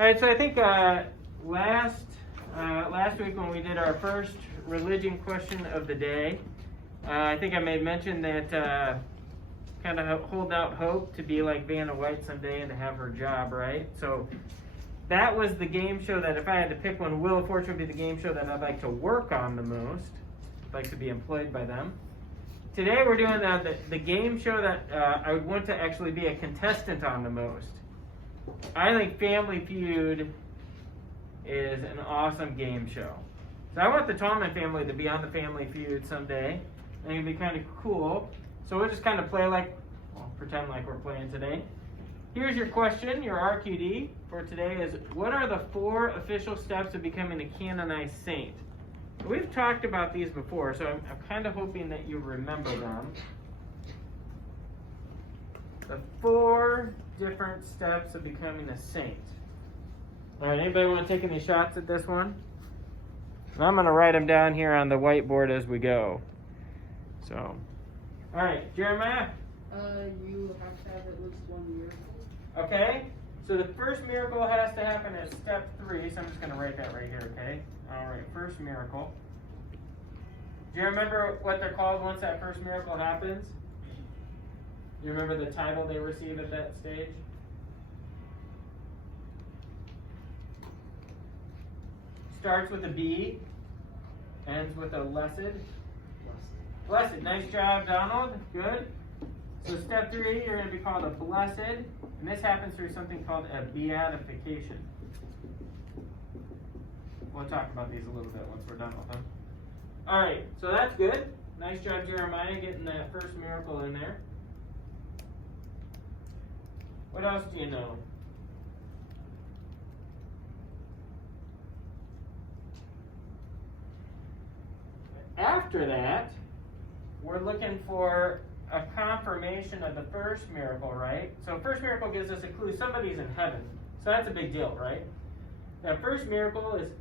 All right, so I think last week when we did our first religion question of the day, I think I made mention that kind of hold out hope to be like Vanna White someday and to have her job, right? So that was the game show that if I had to pick one, Wheel of Fortune would be the game show that I'd like to work on the most. I'd like to be employed by them. Today we're doing the game show that I would want to actually be a contestant on the most. I think Family Feud is an awesome game show. So I want the Tallman family to be on the Family Feud someday. I think it'd be kind of cool. So we'll just kind of pretend like we're playing today. Here's your question, your RQD for today is, what are the 4 official steps of becoming a canonized saint? We've talked about these before, so I'm kind of hoping that you remember them. The 4 different steps of becoming a saint. All right, anybody want to take any shots at this one? I'm going to write them down here on the whiteboard as we go. So, all right, Jeremiah? You have to have at least 1 miracle. Okay, so the first miracle has to happen at step 3, so I'm just going to write that right here, okay? All right, first miracle. Do you remember what they're called once that first miracle happens? Do you remember the title they receive at that stage? Starts with a B, ends with a blessed. Blessed, nice job, Donald, good. So step 3, you're going to be called a blessed, and this happens through something called a beatification. We'll talk about these a little bit once we're done with them. All right, so that's good. Nice job, Jeremiah, getting that first miracle in there. What else do you know? After that, we're looking for a confirmation of the first miracle, right? So first miracle gives us a clue. Somebody's in heaven. So that's a big deal, right? That first miracle is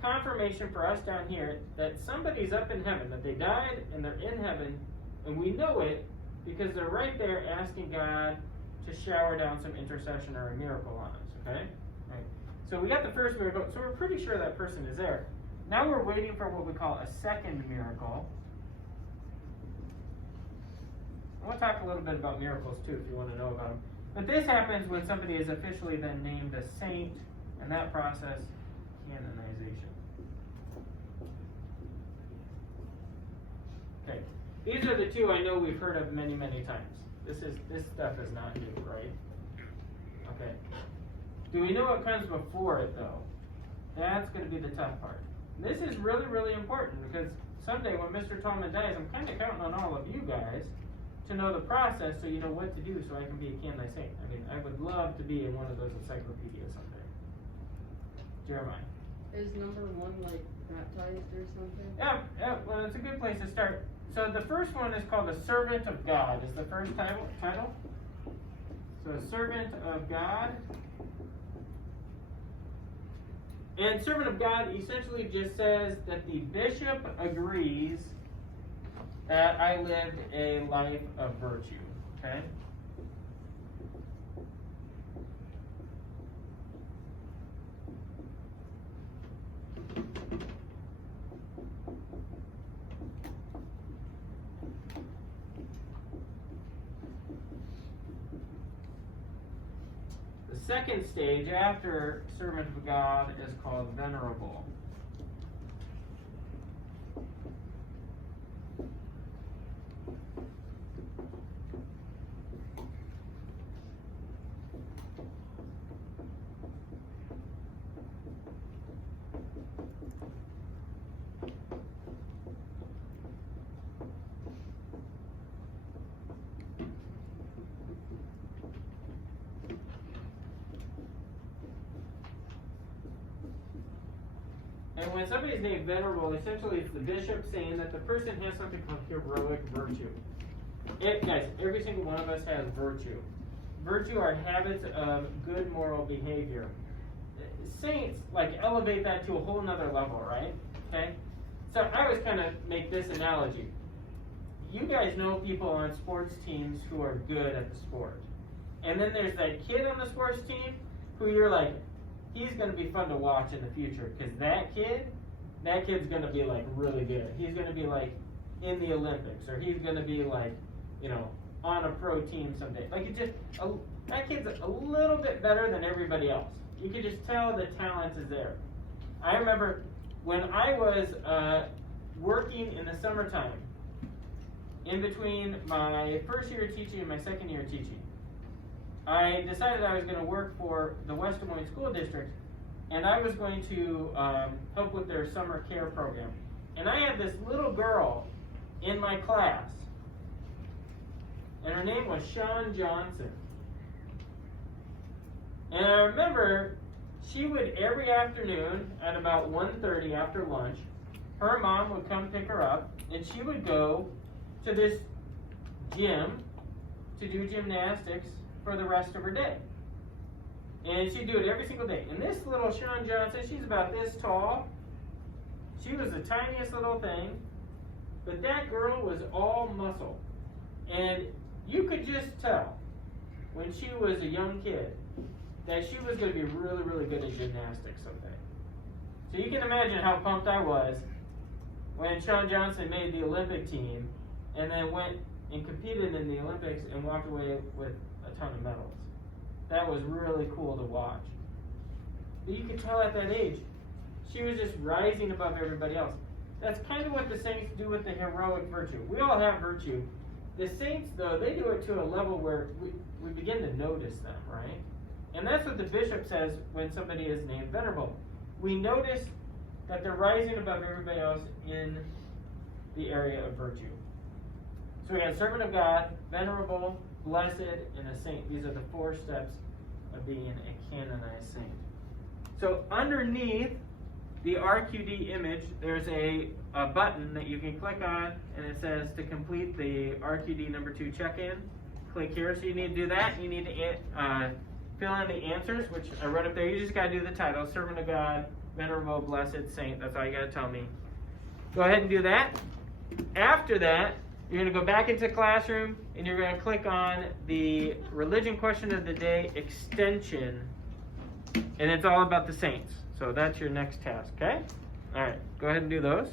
confirmation for us down here that somebody's up in heaven, that they died and they're in heaven, and we know it because they're right there asking God to shower down some intercession or a miracle on us, okay? Right. So we got the first miracle, so we're pretty sure that person is there. Now we're waiting for what we call a second miracle. We'll talk a little bit about miracles too if you want to know about them. But this happens when somebody is officially then named a saint, and that process, canonization. Okay, these are the 2 I know we've heard of many, many times. This stuff is not new, right? Okay. Do we know what comes before it though? That's going to be the tough part. This is really, really important because someday when Mr. Tallman dies, I'm kind of counting on all of you guys to know the process so you know what to do so I can be a canonized saint. I mean, I would love to be in one of those encyclopedias someday. Jeremiah. Is number 1 like baptized or something? Yeah, well, it's a good place to start. So the first one is called a servant of God, is the first title. So servant of God. And servant of God essentially just says that the bishop agrees that I lived a life of virtue, okay? The second stage after servant of God is called venerable. And when somebody's named venerable, essentially it's the bishop saying that the person has something called heroic virtue. Guys, every single one of us has virtue. Virtue are habits of good moral behavior. Saints, elevate that to a whole nother level, right? Okay? So I always kind of make this analogy. You guys know people on sports teams who are good at the sport. And then there's that kid on the sports team who you're like, he's going to be fun to watch in the future, because that kid's going to be like really good. He's going to be like in the Olympics, or he's going to be like, you know, on a pro team someday. Like that kid's a little bit better than everybody else. You can just tell the talent is there. I remember when I was working in the summertime, in between my first year of teaching and my second year of teaching, I decided I was going to work for the West Des Moines School District, and I was going to help with their summer care program. And I had this little girl in my class, and her name was Shawn Johnson. And I remember she would, every afternoon at about 1:30 after lunch, her mom would come pick her up, and she would go to this gym to do gymnastics for the rest of her day. And she'd do it every single day. And this little Shawn Johnson, she's about this tall. She was the tiniest little thing, but that girl was all muscle. And you could just tell when she was a young kid that she was going to be really, really good at gymnastics someday. So you can imagine how pumped I was when Shawn Johnson made the Olympic team and then went and competed in the Olympics and walked away with a ton of medals. That was really cool to watch. But you could tell at that age, she was just rising above everybody else. That's kind of what the saints do with the heroic virtue. We all have virtue. The saints, though, they do it to a level where we begin to notice them, right? And that's what the bishop says when somebody is named venerable. We notice that they're rising above everybody else in the area of virtue. So we have servant of God, venerable, blessed, and a saint. These are the 4 steps of being a canonized saint. So underneath the RQD image, there's a button that you can click on, and it says to complete the RQD number 2 check-in. Click here. So you need to do that. You need to fill in the answers, which I wrote up there. You just got to do the title, servant of God, venerable, blessed, saint. That's all you got to tell me. Go ahead and do that. After that, you're going to go back into classroom, and you're going to click on the religion question of the day extension, and it's all about the saints. So that's your next task, okay? All right, go ahead and do those.